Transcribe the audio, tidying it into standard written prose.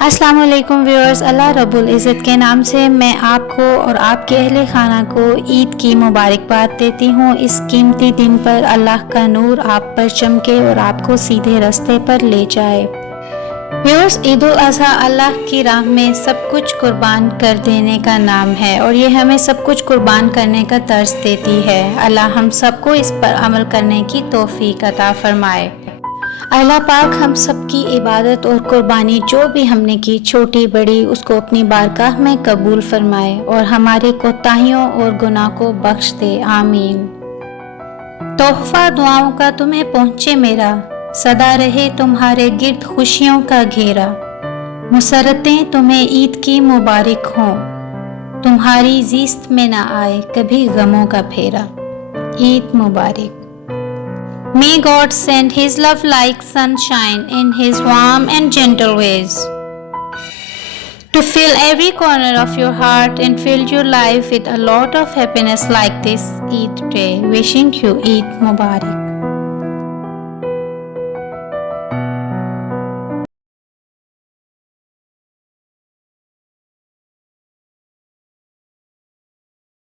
अस्सलाम वालेकुम व्यूअर्स, अल्लाह रब्बुल इज़्ज़त के नाम से मैं आपको और आपके अहले खाना को ईद की मुबारकबाद देती हूँ। इस कीमती दिन पर अल्लाह का नूर आप पर चमके और आपको सीधे रास्ते पर ले जाए। व्यूअर्स, ईद उल अज़हा अल्लाह की राह में सब कुछ कुर्बान कर देने का नाम है और ये हमें सब कुछ कुर्बान करने का तर्ज देती है। अल्लाह हम सबको इस पर अमल करने की तौफीक अता फरमाए। अल्लाह पाक हम सबकी इबादत और कुर्बानी जो भी हमने की, छोटी बड़ी, उसको अपनी बारगाह में कबूल फरमाए और हमारी कोताहियों और गुनाह को बख्श दे। आमीन। तोहफा दुआओं का तुम्हें पहुँचे मेरा, सदा रहे तुम्हारे गिर्द खुशियों का घेरा। मुसरतें तुम्हें ईद की मुबारक हों, तुम्हारी ज़िस्त में ना आए कभी गमों का फेरा। ईद मुबारक। May God send His love like sunshine in His warm and gentle ways to fill every corner of your heart and fill your life with a lot of happiness like this Eid day. Wishing you Eid Mubarak.